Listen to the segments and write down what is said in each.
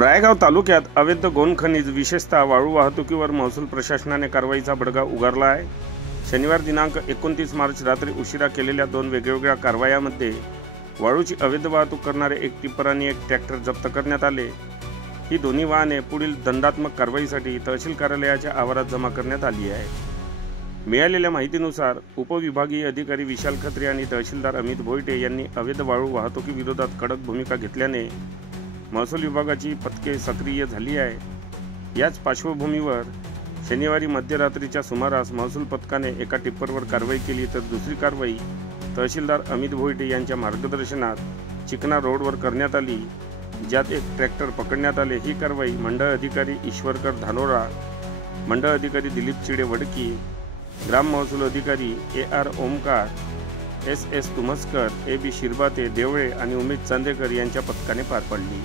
रायगाव तालुक्यात अवैध गोन खनिज विशेषतः वाळू वाहतुकीवर महसूल प्रशासनाने कारवाईचा बडगा उगारला आहे। शनिवार दिनांक 29 मार्च रात्री उशिरा केलेल्या दोन वेगवेगळ्या कारवायांमध्ये वाळूची अवैध वाहतूक करणारे एक टिप्पर आणि एक ट्रॅक्टर जप्त करण्यात आले। ही दोन्ही वाहने पुढील दंडात्मक कारवाईसाठी तहसील कार्यालयाच्या आवारात जमा करण्यात आली आहे। मिळालेल्या माहितीनुसार उपविभागीय अधिकारी विशाल खत्री आणि तहसीलदार अमित भोईटे यांनी अवैध वाळू वाहतुकीविरोधात कडक भूमिका घेतल्याने महसूल विभागाची पथके सक्रिय झाली आहे। याच पार्श्वभूमीवर शनिवारी मध्यरात्रीच्या सुमारास महसूल पथकाने एका टिप्परवर कारवाई केली, तर दुसरी कारवाई तहसीलदार अमित भोईटे यांच्या मार्गदर्शनात चिकना रोडवर करण्यात आली, ज्यात एक ट्रॅक्टर पकडण्यात आले। ही कारवाई मंडळ अधिकारी ईश्वरकर धानोरा, मंडळ अधिकारी दिलीप चिडे वडकी, ग्राम महसूल अधिकारी AR Omkar, SS तुमस्कर, AB Shirbate देवळे आणि उमेश चांदेकर यांच्या पथकाने पार पडली।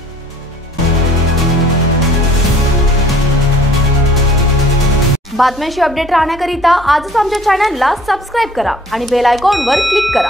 बातम्यांशी अपडेट राहण्याकरिता आजच आमच्या चॅनलला सबस्क्राइब करा आणि बेल आयकॉनवर क्लिक करा।